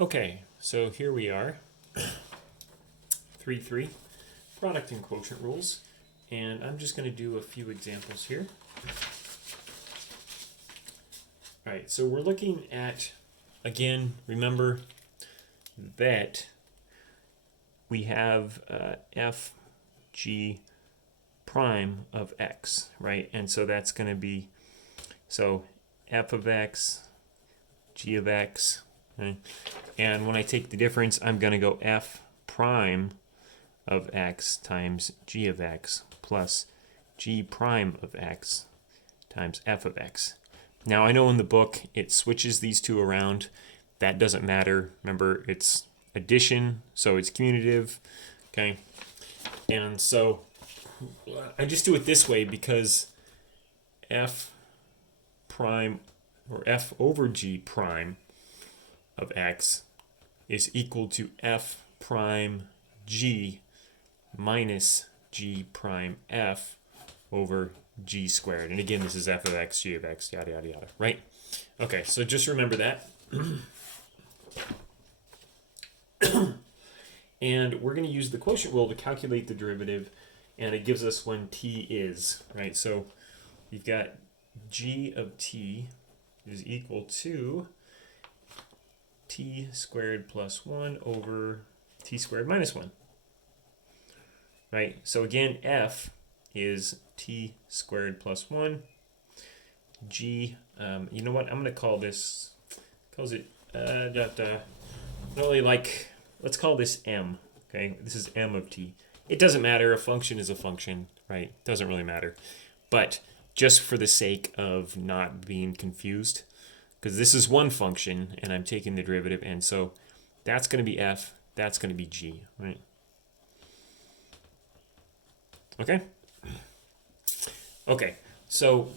Okay, so here we are, 3-3, product and quotient rules, and I'm just going to do a few examples here. All right, so we're looking at, again, remember that we have f g prime of x, right? And so that's going to be, so f of x, g of x, right? And when I take the difference, I'm going to go f prime of x times g of x plus g prime of x times f of x. Now I know in the book it switches these two around. That doesn't matter. Remember, it's addition, so it's commutative, okay? And so I just do it this way because f prime, or f over g prime of x is equal to f prime g minus g prime f over g squared. And again, this is f of x, g of x, yada, yada, yada, right? Okay, so just remember that. And we're going to use the quotient rule to calculate the derivative, and it gives us when t is, right? So you've got g of t is equal to t squared plus 1 over t squared minus 1, right? So again, f is t squared plus 1. G, you know what? I'm going to call this, calls it, really like, let's call this m, okay? This is m of t. It doesn't matter. A function is a function, right? Doesn't really matter. But just for the sake of not being confused, because this is one function and I'm taking the derivative, and so that's going to be f, that's going to be g, right? Okay? Okay, so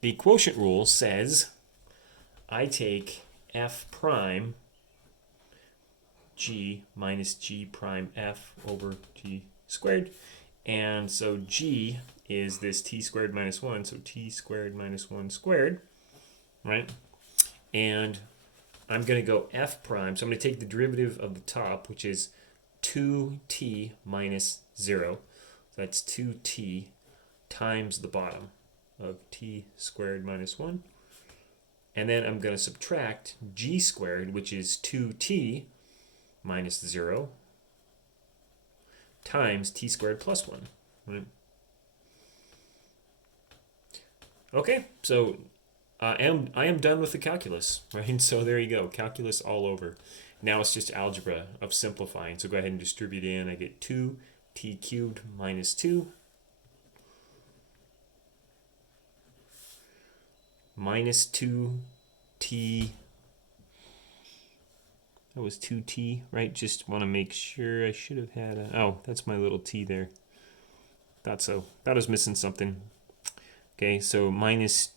the quotient rule says I take f prime g minus g prime f over g squared, and so g is this t squared minus 1, so t squared minus 1 squared, right? And I'm going to go f prime, so I'm going to take the derivative of the top, which is 2t minus 0, so that's 2t times the bottom of t squared minus 1. And then I'm going to subtract g squared, which is 2t minus 0, times t squared plus 1. Right? Okay, so I am done with the calculus, right? So there you go, calculus all over. Now it's just algebra of simplifying. So go ahead and distribute in. I get 2t cubed minus 2 minus 2t. That was 2t, right? Just want to make sure. I should have had a... Oh, that's my little t there. Thought so. Thought I was missing something. Okay, so minus...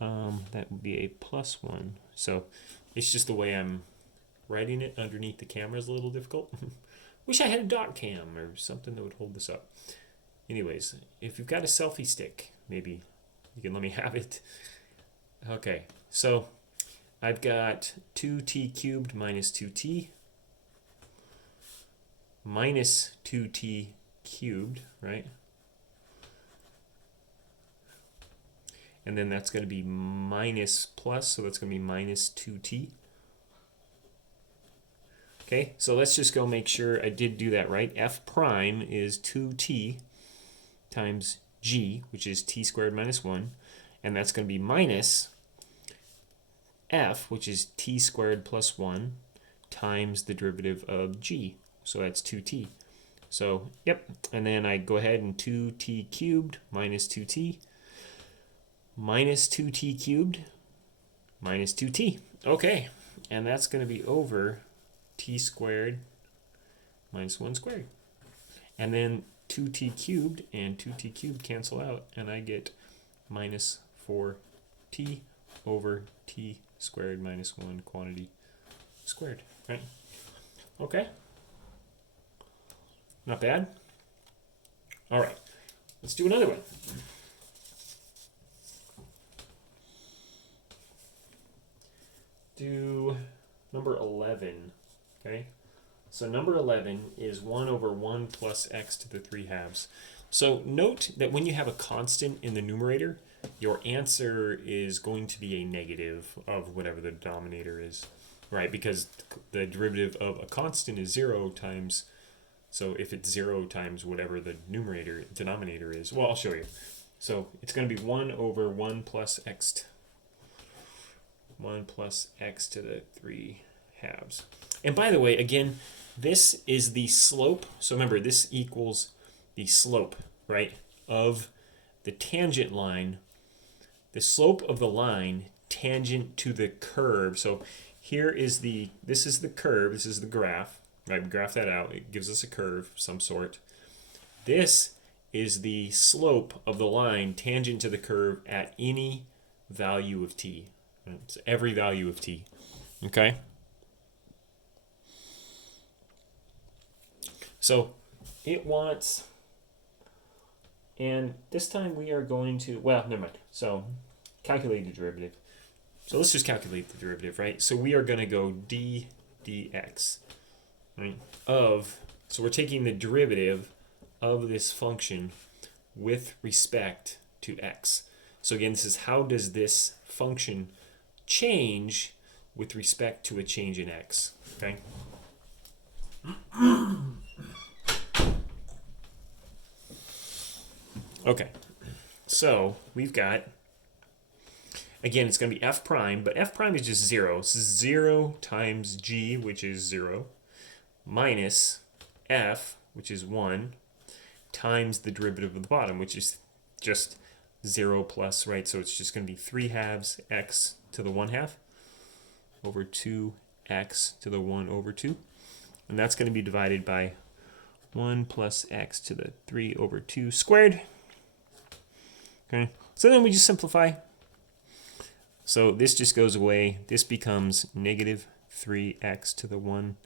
that would be a plus 1. So it's just the way I'm writing it underneath the camera is a little difficult. Wish I had a dot cam or something that would hold this up. Anyways, if you've got a selfie stick, maybe you can let me have it. Okay, so I've got 2t cubed minus 2t minus 2t cubed, right? And then that's going to be minus plus, so that's going to be minus 2t. Okay, so let's just go make sure I did do that right. F prime is 2t times g, which is t squared minus 1. And that's going to be minus f, which is t squared plus 1, times the derivative of g. So that's 2t. So, yep. And then I go ahead and 2t cubed minus 2t minus 2t cubed minus 2t. Okay. And that's going to be over t squared minus 1 squared. And then 2t cubed and 2t cubed cancel out, and I get minus 4t over t squared minus 1 quantity squared, right? Okay. Not bad. All right. Let's do another one. Do number 11, okay? So number 11 is 1 over 1 plus x to the 3 halves. So note that when you have a constant in the numerator, your answer is going to be a negative of whatever the denominator is, right? Because the derivative of a constant is 0 times, so if it's 0 times whatever the denominator is, well, I'll show you. So it's going to be 1 over 1 plus x 1 plus x to the 3 halves. And by the way, again, this is the slope. So remember, this equals the slope, right, of the tangent line, the slope of the line tangent to the curve. So here is this is the curve, this is the graph, right? We graph that out. It gives us a curve of some sort. This is the slope of the line tangent to the curve at any value of t. It's every value of t, okay? So it wants, and this time we are going to, well, never mind. So calculate the derivative. So let's just calculate the derivative, right? So we are going to go d dx, right, so we're taking the derivative of this function with respect to x. So again, this is how does this function change with respect to a change in x, okay? Okay, so we've got, again, it's going to be f prime, but f prime is just 0. So 0 times g, which is 0, minus f, which is 1, times the derivative of the bottom, which is just 0 plus, right? So it's just going to be 3 halves x to the 1 half over 2x to the 1 over 2. And that's going to be divided by 1 plus x to the 3 over 2 squared. Okay, so then we just simplify. So this just goes away. This becomes negative 3x to the 1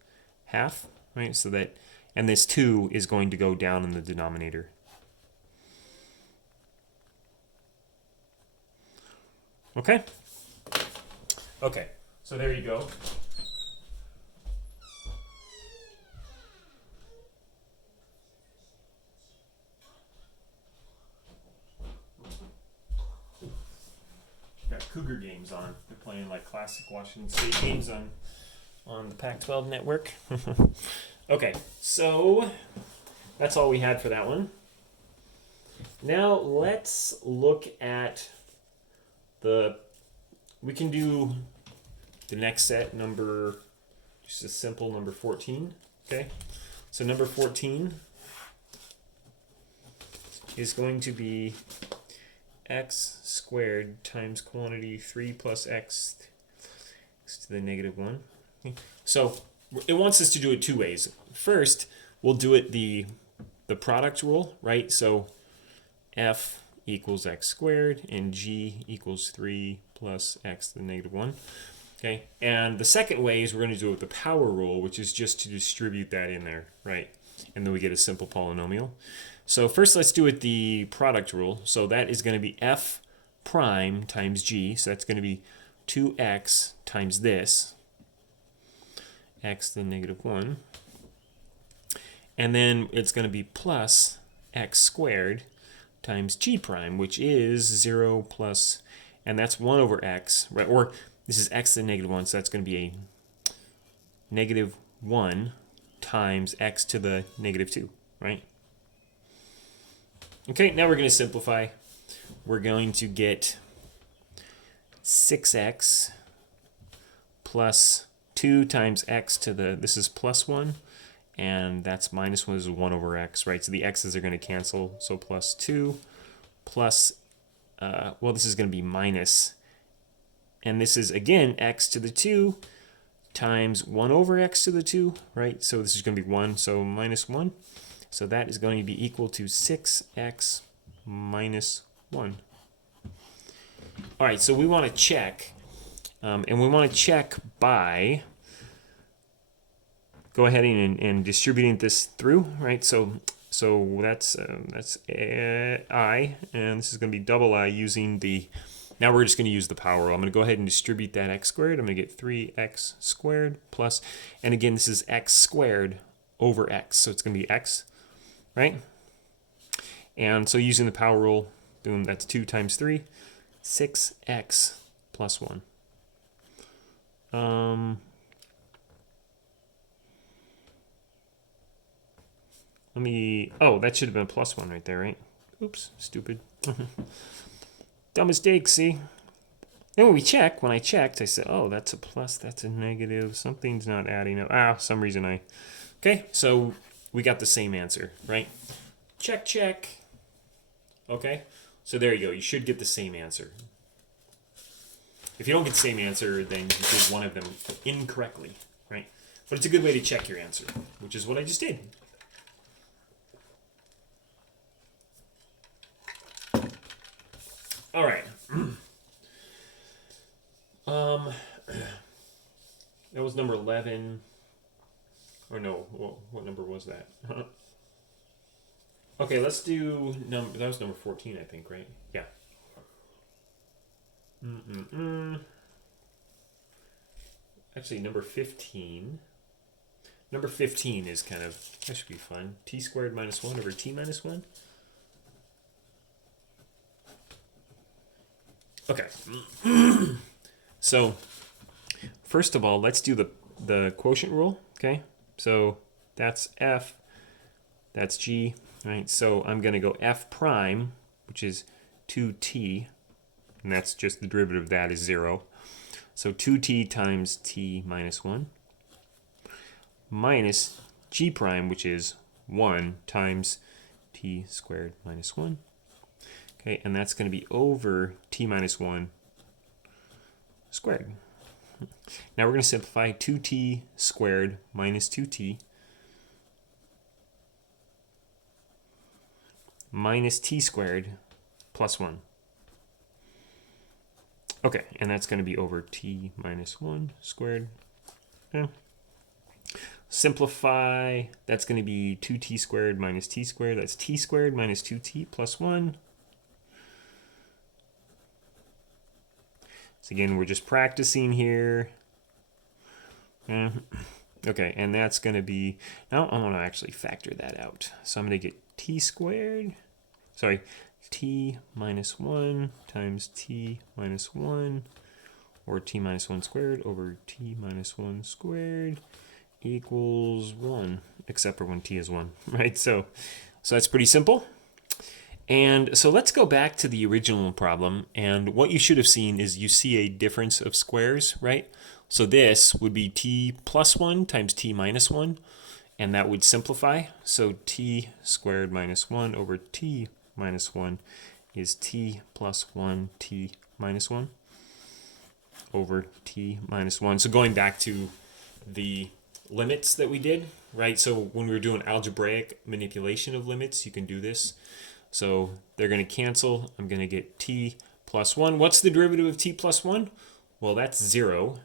half, right? So that, and this 2 is going to go down in the denominator. Okay? Okay, so there you go. Got Cougar games on. They're playing like classic Washington State games on the Pac-12 network. Okay, so that's all we had for that one. Now let's look at we can do the next set, just a simple number 14, okay? So number 14 is going to be x squared times quantity 3 plus x to the negative 1. Okay. So it wants us to do it two ways. First, we'll do it the product rule, right? So f equals x squared and g equals 3 plus x to the negative 1. Okay, and the second way is we're going to do it with the power rule, which is just to distribute that in there, right? And then we get a simple polynomial. So first let's do it the product rule. So that is going to be f prime times g. So that's going to be 2x times this, x to the negative 1. And then it's going to be plus x squared times g prime, which is 0 plus, and that's 1 over x, right? Or this is x to the negative 1, so that's going to be a negative 1 times x to the negative 2, right? Okay, now we're going to simplify. We're going to get 6x plus 2 times x to the, this is plus 1, and that's minus 1, this is 1 over x, right? So the x's are going to cancel, so plus 2 plus, well, this is going to be minus, and this is, again, x to the 2 times 1 over x to the 2, right? So this is going to be 1, so minus 1. So that is going to be equal to 6x minus 1. All right, so we want to check, and we want to check by go ahead and distributing this through, right? So that's I, and this is going to be double I using the Now we're just going to use the power rule. I'm going to go ahead and distribute that x squared. I'm going to get 3x squared plus, and again, this is x squared over x. So it's going to be x, right? And so using the power rule, boom, that's 2 times 3, 6x plus 1. Oh, that should have been plus 1 right there, right? Oops, stupid. Dumb mistake, see? Then when I checked, I said, oh, that's a plus, that's a negative, something's not adding up. Some reason okay, so we got the same answer, right? Check, check. Okay, so there you go. You should get the same answer. If you don't get the same answer, then you did one of them incorrectly, right? But it's a good way to check your answer, which is what I just did. All right. That was number 11. Or no, what number was that? Okay, let's do that was number 14, I think, right? Yeah. Actually, number 15. Number 15 is that should be fun. T squared minus 1 over t minus 1. Okay. So, first of all, let's do the quotient rule, okay? So, that's f, that's g, right? So, I'm going to go f prime, which is 2t, and that's just the derivative of that is 0. So, 2t times t minus 1 minus g prime, which is 1 times t squared minus 1. Okay, and that's going to be over t minus 1 squared. Now we're going to simplify 2t squared minus 2t minus t squared plus 1. Okay, and that's going to be over t minus 1 squared. Okay. Simplify, that's going to be 2t squared minus t squared. That's t squared minus 2t plus 1. So again, we're just practicing here. Okay, and that's going to be, now I want to actually factor that out. So I'm going to get t squared, t minus 1 times t minus 1, or t minus 1 squared over t minus 1 squared equals 1, except for when t is 1, right? So that's pretty simple. And so let's go back to the original problem, and what you should have seen is you see a difference of squares, right? So this would be t plus 1 times t minus 1, and that would simplify. So t squared minus 1 over t minus 1 is t plus 1 t minus 1 over t minus 1. So going back to the limits that we did, right? So when we were doing algebraic manipulation of limits, you can do this. So they're going to cancel. I'm going to get t plus 1. What's the derivative of t plus 1? Well, that's 0.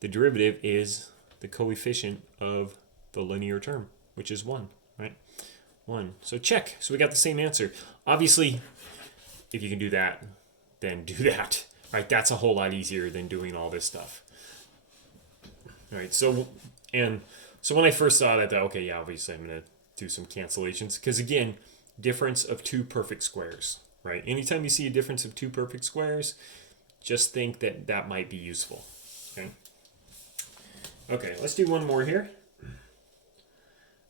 The derivative is the coefficient of the linear term, which is 1, right? 1. So check. So we got the same answer. Obviously, if you can do that, then do that, right? That's a whole lot easier than doing all this stuff. All right, so when I first saw that, okay, yeah, obviously I'm going to do some cancellations, because again, difference of two perfect squares, right? Anytime you see a difference of two perfect squares, just think that might be useful, okay? Okay, let's do one more here.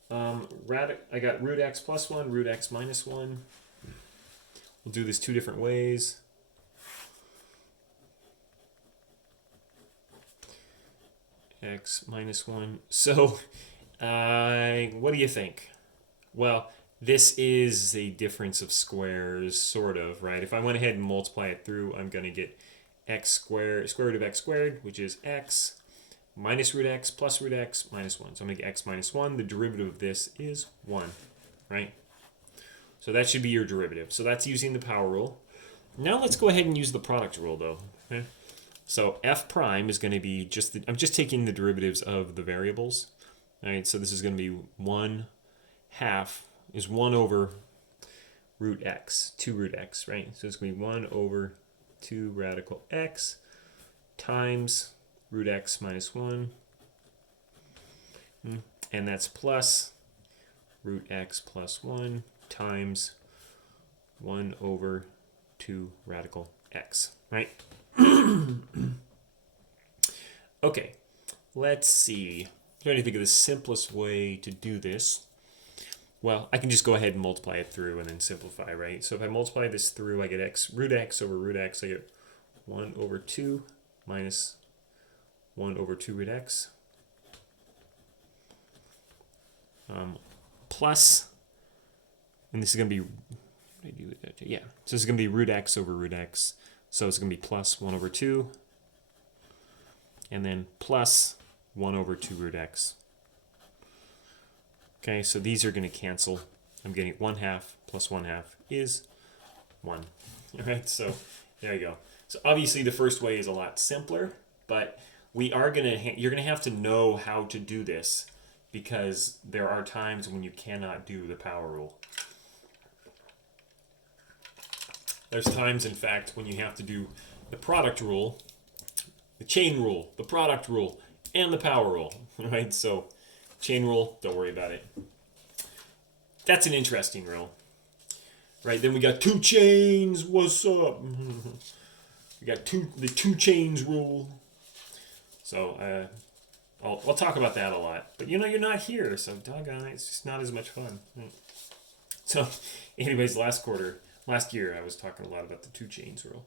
I got root x plus 1, root x minus 1. We'll do this two different ways. X minus 1. So, what do you think? Well, this is a difference of squares, sort of, right? If I went ahead and multiply it through, I'm going to get x squared, square root of x squared, which is x, minus root x plus root x minus 1. So I'm going to get x minus 1. The derivative of this is 1, right? So that should be your derivative. So that's using the power rule. Now let's go ahead and use the product rule, though. Okay? So f prime is going to be I'm just taking the derivatives of the variables. All right, so this is going to be 1 half is 1 over root x, 2 root x, right? So it's going to be 1 over 2 radical x times root x minus 1. And that's plus root x plus 1 times 1 over 2 radical x, right? Okay, let's see. I'm trying to think of the simplest way to do this. Well, I can just go ahead and multiply it through and then simplify, right? So if I multiply this through, I get root x over root x. I get 1 over 2 minus 1 over 2 root x. Plus, and this is going to be, what did I do with that? Yeah, so this is going to be root x over root x. So it's going to be plus 1 over 2, and then plus 1 over 2 root x. Okay, so these are going to cancel. I'm getting 1/2 plus 1/2 is 1. All right, so there you go. So obviously the first way is a lot simpler, but you're going to have to know how to do this, because there are times when you cannot do the power rule. There's times, in fact, when you have to do the product rule, the chain rule, the product rule, and the power rule, right? So chain rule, don't worry about it. That's an interesting rule, right? Then we got two chains, what's up? We got the two chains rule. So I'll talk about that a lot. But you're not here, so doggone it, it's just not as much fun. Right? So anyways, last year, I was talking a lot about the two chains rule.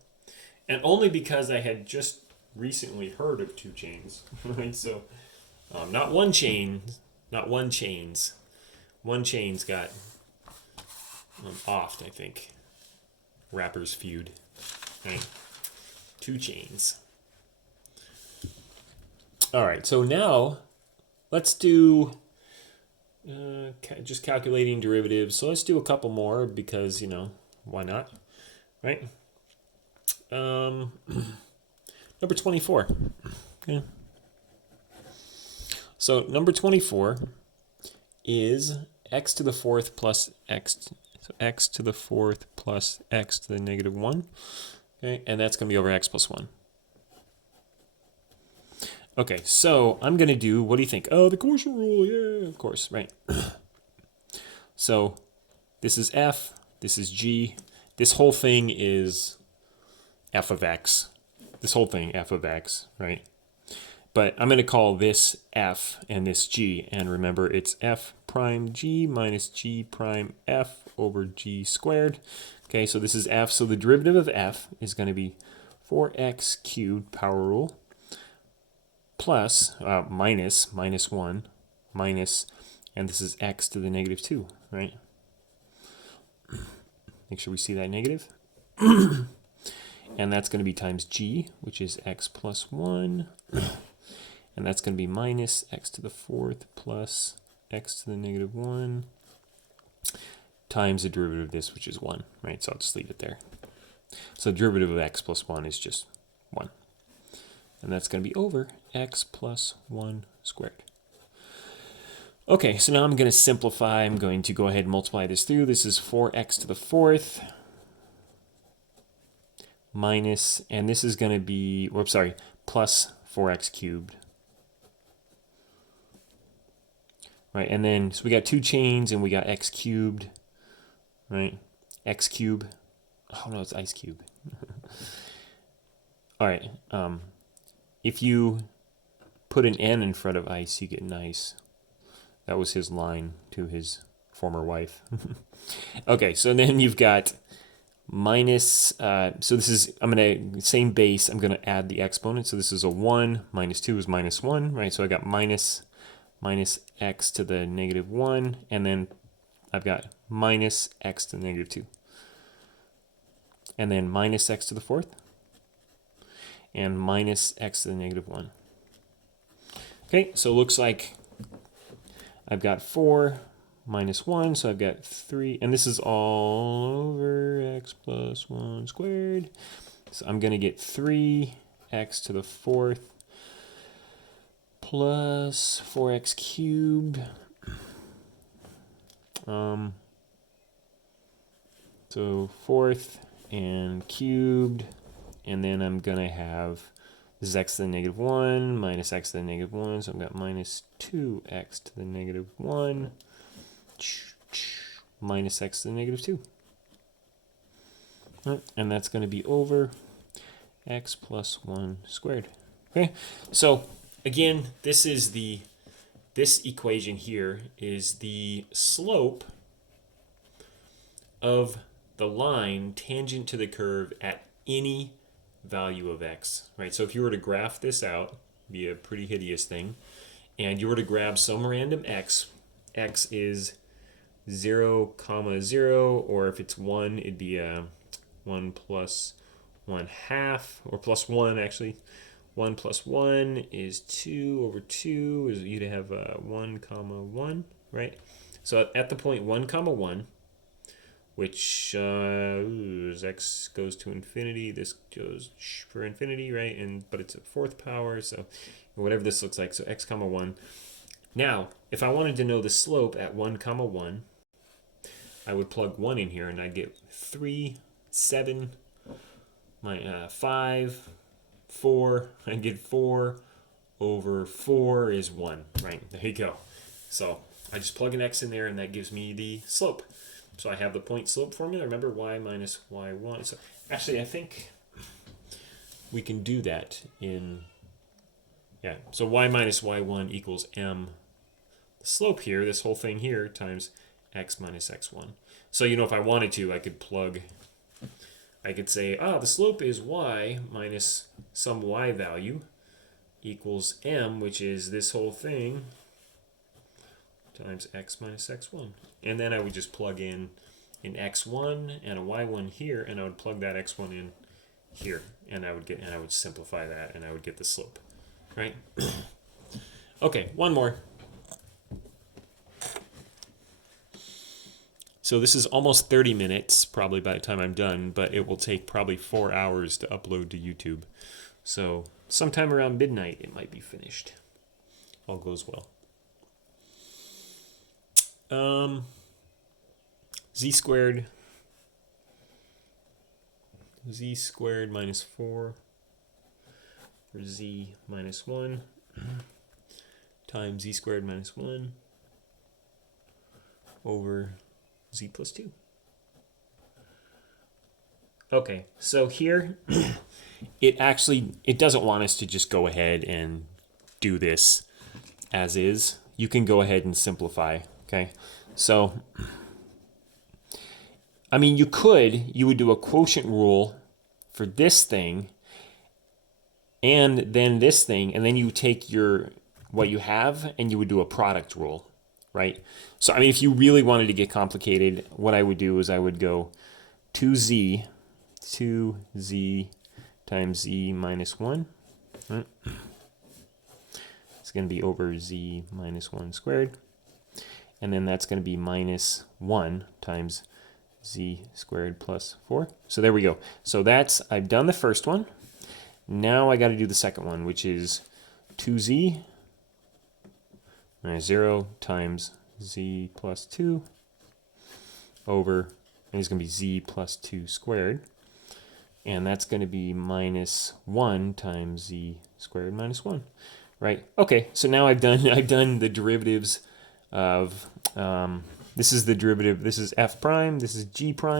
And only because I had just recently heard of two chains, right? So not one chains. One chains got offed, I think. Rappers feud. Right? Two chains. All right, so now let's do just calculating derivatives. So let's do a couple more because, why not, right? Number 24. Okay. So number 24 is x to the fourth plus x. So x to the fourth plus x to the negative 1. Okay, and that's going to be over x plus 1. Okay, so I'm going to do, what do you think? Oh, the quotient rule, yeah, of course, right. So this is f, this is g. This whole thing is f of x. This whole thing, f of x, right? But I'm going to call this f and this g. And remember, it's f prime g minus g prime f over g squared. Okay, so this is f. So the derivative of f is going to be 4x cubed power rule plus minus 1 minus, and this is x to the negative 2, right? Make sure we see that negative. And that's going to be times g, which is x plus 1. And that's going to be minus x to the fourth plus x to the negative 1 times the derivative of this, which is 1, right? So I'll just leave it there. So the derivative of x plus 1 is just 1. And that's going to be over x plus 1 squared. Okay, so now I'm going to simplify. I'm going to go ahead and multiply this through. This is 4x to the fourth minus, and this is going to be, plus 4x cubed. Right, and then, so we got two chains, and we got x cubed, right? X cube. Oh, no, it's ice cube. All right, if you put an n in front of ice, you get nice. That was his line to his former wife. Okay, so then you've got minus, so this is, same base, I'm going to add the exponent. So this is a 1, minus 2 is minus 1, right? So I got minus x to the negative 1, and then I've got minus x to the negative 2. And then minus x to the fourth, and minus x to the negative 1. Okay, so it looks like I've got 4 minus 1, so I've got 3, and this is all over x plus 1 squared. So I'm going to get 3x to the fourth plus 4x cubed. So fourth and cubed, and then I'm going to have, this is x to the negative 1 minus x to the negative 1, so I've got minus 2x to the negative 1 minus x to the negative 2. Right, and that's going to be over x plus 1 squared. Okay, so again, this equation here is the slope of the line tangent to the curve at any value of x, right? So if you were to graph this out, it'd be a pretty hideous thing, and you were to grab some random x is 0, 0, or if it's 1, it'd be 1 plus 1/2, or plus 1 actually. 1 plus 1 is 2 over 2, is you'd have 1, 1, right? So at the point 1, 1, which as x goes to infinity, this goes for infinity, right? But it's a fourth power, so whatever this looks like, so x, 1. Now, if I wanted to know the slope at 1, 1, I would plug 1 in here, and I'd get 3, 7, 5, 4. I get 4 over 4 is 1, right? There you go. So I just plug an x in there, and that gives me the slope. So I have the point slope formula. Remember, y minus y1. So actually, I think we can do that in, yeah. So y minus y1 equals m. The slope here, this whole thing here, times x minus x1. So, you know, if I wanted to, I could plug, I could say, the slope is y minus some y value equals m, which is this whole thing, times x minus x1. And then I would just plug in an x1 and a y1 here, and I would plug that x1 in here, and I would simplify that, and I would get the slope, right? Okay, one more. So this is almost 30 minutes, probably by the time I'm done, but it will take probably 4 hours to upload to YouTube. So sometime around midnight, it might be finished. All goes well. Z squared minus 4 for z minus 1 times z squared minus 1 over z plus 2. Okay, so here it doesn't want us to just go ahead and do this as is. You can go ahead and simplify, okay? So I mean, you would do a quotient rule for this thing and then this thing, and then you take what you have and you would do a product rule, right? So, I mean, if you really wanted to get complicated, what I would do is I would go 2z times z minus 1. Right? It's going to be over z minus 1 squared. And then that's going to be minus 1 times z squared plus 4. So there we go. So I've done the first one. Now I got to do the second one, which is 2z minus 0 times z plus 2 over, and it's going to be z plus 2 squared. And that's going to be minus 1 times z squared minus 1. Right? Okay, so now I've done the derivatives of, this is the derivative, this is f prime, this is g prime.